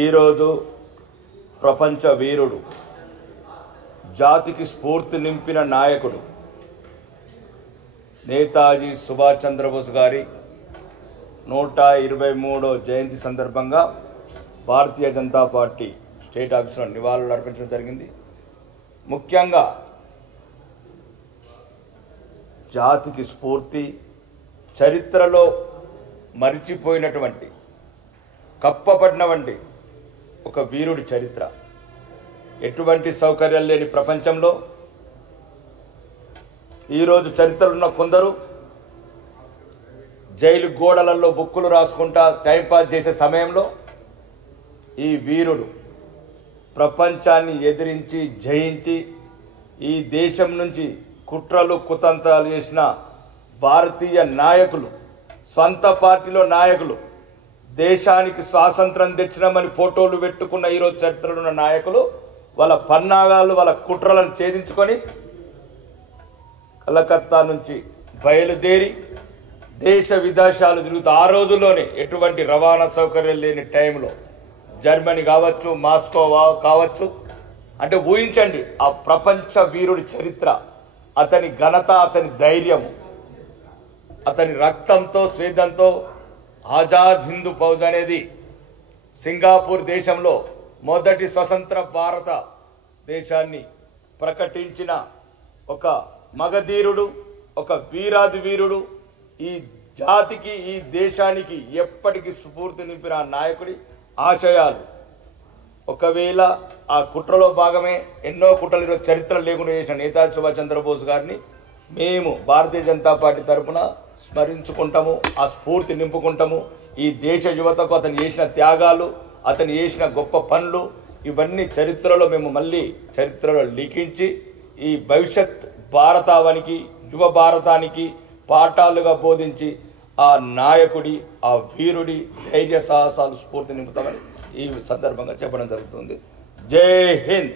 ఈరోజు ప్రపంచ వీరుడు, జాతికి స్ఫూర్తి నింపిన నాయకుడు నేతాజీ సుభాష్ చంద్రబోస్ గారి 123వ జయంతి సందర్భంగా భారతీయ జనతా పార్టీ స్టేట్ ఆఫీసులో నివాళులు అర్పించడం జరిగింది. ముఖ్యంగా జాతికి స్ఫూర్తి, చరిత్రలో మరిచిపోయినటువంటి కప్పబడినటువంటి ఒక వీరుడి చరిత్ర. ఎటువంటి సౌకర్యాలు లేని ప్రపంచంలో ఈరోజు చరిత్రలున్న కొందరు జైలు గోడలలో బుక్కులు రాసుకుంటా టైంపాస్ చేసే సమయంలో ఈ వీరుడు ప్రపంచాన్ని ఎదిరించి జయించి ఈ దేశం నుంచి కుట్రలు కుతంత్రాలు చేసిన భారతీయ నాయకులు, సొంత పార్టీలో నాయకులు, దేశానికి స్వాతంత్రం తెచ్చినామని ఫోటోలు పెట్టుకున్న ఈరోజు చరిత్రలో ఉన్న నాయకులు వాళ్ళ పన్నాగాలు, వాళ్ళ కుట్రలను ఛేదించుకొని కలకత్తా నుంచి బయలుదేరి దేశ విదేశాలు తిరుగుతూ ఆ రోజుల్లోనే ఎటువంటి రవాణా సౌకర్యం లేని టైంలో జర్మనీ కావచ్చు, మాస్కో కావచ్చు, అంటే ఊహించండి ఆ ప్రపంచ వీరుడి చరిత్ర, అతని ఘనత, అతని ధైర్యము, అతని రక్తంతో స్వేదంతో ఆజాద్ హిందూ ఫౌజ్ అనేది సింగపూర్ దేశంలో మొదటి స్వతంత్ర భారత దేశాన్ని ప్రకటించిన ఒక మగధీరుడు, ఒక వీరాది వీరుడు, ఈ జాతికి ఈ దేశానికి ఎప్పటికీ స్ఫూర్తి నింపిన నాయకుడి ఆశయాలు ఒకవేళ ఆ కుట్రలో భాగమే ఎన్నో కుట్రలు చరిత్ర లేకుండా చేసిన నేతాజీ సుభాష్ చంద్రబోస్ గారిని మేము భారతీయ జనతా పార్టీ తరఫున స్మరించుకుంటాము, ఆ స్ఫూర్తి నింపుకుంటాము. ఈ దేశ యువతకు అతను చేసిన త్యాగాలు, అతను చేసిన గొప్ప పనులు ఇవన్నీ చరిత్రలో మేము మళ్ళీ చరిత్రలో లిఖించి ఈ భవిష్యత్ భారతావనికి, యువ భారతానికి పాఠాలుగా బోధించి ఆ నాయకుడి, ఆ వీరుడి ధైర్య సాహసాలు స్ఫూర్తి నింపుతామని ఈ సందర్భంగా చెప్పడం జరుగుతుంది. జై హింద్.